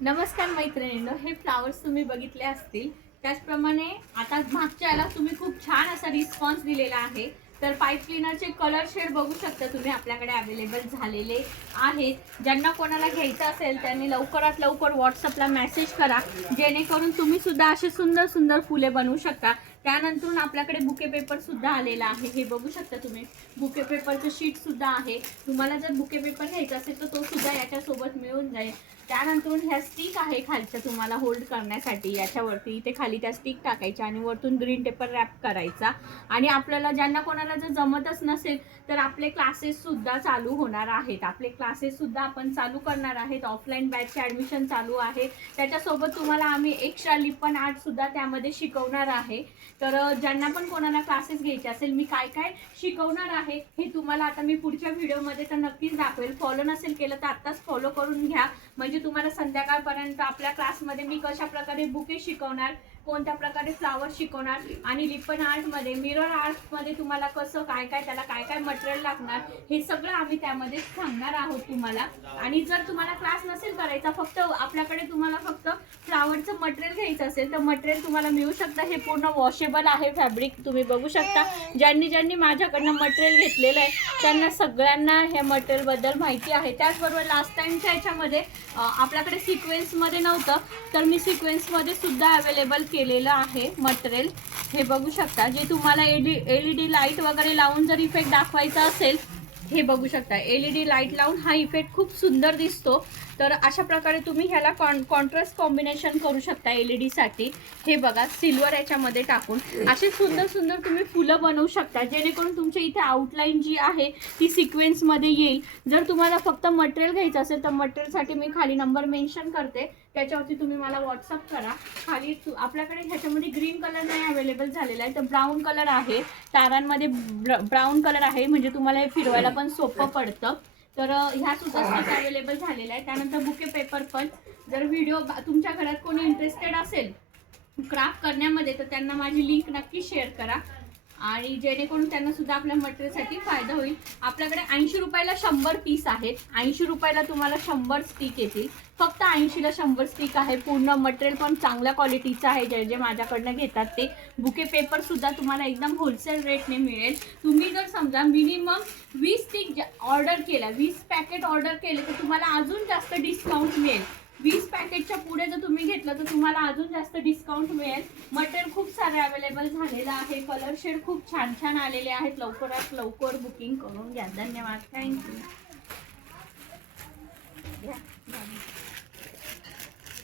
नमस्कार मैत्रिणींनो, हे फ्लावर्स तुम्ही बघितले असतील. त्याचप्रमाणे आता मागच्या याला तुम्ही खूप छान असा रिस्पॉन्स दिलेला आहे. तर पाईप क्लीनरचे कलर शेड बघू शकता तुम्ही, आपल्याकडे अवेलेबल झालेले आहेत. ज्यांना कोणाला घ्यायचं असेल त्यांनी लवकरात लवकर व्हॉट्सअपला मेसेज करा, जेणेकरून तुम्ही सुद्धा असे सुंदर सुंदर फुले बनवू शकता. त्यानंतर आपल्याकडे बुके पेपर सुद्धा आलेला आहे. हे बघू शकता तुम्ही, बुके पेपरचं शीट सुद्धा आहे. तुम्हाला जर बुके पेपर घ्यायचा असेल तर तो सुद्धा याच्यासोबत मिळून जाईल. त्यानंतर ह्या स्टिक आहे खालच्या तुम्हाला होल्ड करण्यासाठी. याच्यावरती इथे खाली त्या स्टिक टाकायच्या आणि वरतून ग्रीन पेपर रॅप करायचा. आणि आपल्याला ज्यांना कोणाला जर जमतच नसेल तर आपले क्लासेस सुद्धा चालू होणार आहेत. आपले क्लासेस सुद्धा आपण चालू करणार आहेत. ऑफलाईन बॅचचे ॲडमिशन चालू आहे. त्याच्यासोबत तुम्हाला आम्ही एक्स्ट्रा लिपन आर्ट सुद्धा त्यामध्ये शिकवणार आहे. तर ज्यांना पण कोणाला क्लासेस घ्यायचे असेल, मी काय काय शिकवणार आहे हे तुम्हाला आता मी पुढच्या व्हिडिओमध्ये तर नक्कीच दाखवेल. फॉलो नसेल केलं तर आत्ताच फॉलो करून घ्या, म्हणजे तुम्हाला संध्याकाळपर्यंत आपल्या क्लासमध्ये मी कशा प्रकारे बुके शिकवणार, कोणत्या प्रकारे फ्लावर शिकवणार आणि लिपन आर्टमध्ये, मिरर आर्टमध्ये तुम्हाला कसं काय काय, त्याला काय काय मटेरियल लागणार, हे सगळं आम्ही त्यामध्ये सांगणार आहोत तुम्हाला. आणि जर तुम्हाला क्लास नसेल करायचा, फक्त आपल्याकडे तुम्हाला फक्त फ्लावरचं मटेरियल घ्यायचं असेल तर मटेरियल तुम्हाला मिळू शकतं. हे पूर्ण वॉशेबल आहे फॅब्रिक, तुम्ही बघू शकता. ज्यांनी माझ्याकडनं मटेरियल घेतलेलं आहे त्यांना सगळ्यांना हे मटेरियलबद्दल माहिती आहे. त्याचबरोबर लास्ट टाईमच्या ह्याच्यामध्ये आपल्याकडे सिक्वेन्समध्ये नव्हतं, तर मी सिक्वेन्समध्ये सुद्धा अवेलेबल केलेलं आहे मटेरियल. हे बघू शकता. जे तुम्हाला एलईडी लाईट वगैरे लावून जर इफेक्ट दाखवायचा असेल, हे बघू शकता. एलईडी लाईट लावून हा इफेक्ट खूप सुंदर दिसतो. तर अशा प्रकारे तुम्ही ह्याला कॉन्ट्रास्ट कॉम्बिनेशन करू शकता एलईडीसाठी. हे बघा, सिल्वर याच्यामध्ये टाकून असे सुंदर सुंदर तुम्ही फुलं बनवू शकता, जेणेकरून तुमच्या इथे आउटलाईन जी आहे ती सिक्वेन्समध्ये येईल. जर तुम्हाला फक्त मटेरियल घ्यायचं असेल तर मटेरियलसाठी मी खाली नंबर मेन्शन करते, त्याच्यावरती तुम्ही मला व्हॉट्सअप करा. खाली आपल्याकडे ह्याच्यामध्ये ग्रीन कलर नाही अवेलेबल झालेला आहे, तर ब्राऊन कलर आहे. तारांमध्ये ब्राऊन कलर आहे, म्हणजे तुम्हाला हे फिरवायला पण सोपं पडतं. तर ह्या सुद्धा स्टिक अवेलेबल झालेल्या आहे. त्यानंतर बुके पेपर पण, जर व्हिडिओ तुमच्या घरात कोणी इंटरेस्टेड असेल क्राफ्ट करण्यामध्ये तर त्यांना माझी लिंक नक्की शेअर करा, आणि जेणेकरून त्यांना सुद्धा आपल्या मटेरियलसाठी फायदा होईल. आपल्याकडे 80 रुपयाला 100 पीस आहेत. 80 रुपयाला तुम्हाला 100 स्टिक येतील. फक्त 80ला 100 स्टिक आहे. पूर्ण मटेरियल पण चांगल्या क्वालिटीचं आहे. जे जे माझ्याकडनं घेतात ते. बुके पेपर सुद्धा तुम्हाला एकदम होलसेल रेटने मिळेल. तुम्ही जर समजा मिनिमम 20 स्टिक ऑर्डर केला, 20 पॅकेट ऑर्डर केले तर तुम्हाला अजून जास्त डिस्काउंट मिळेल. 20 पॅकेटच्या पुढे जर तुम्ही घेतलं तर तुम्हाला अजून जास्त डिस्काउंट मिळेल. मटेरियल खूप सारे अवेलेबल झालेलं आहे. कलर शेड खूप छान छान आलेले आहेत. लवकरात लवकर बुकिंग करून घ्या. धन्यवाद. थँक्यू.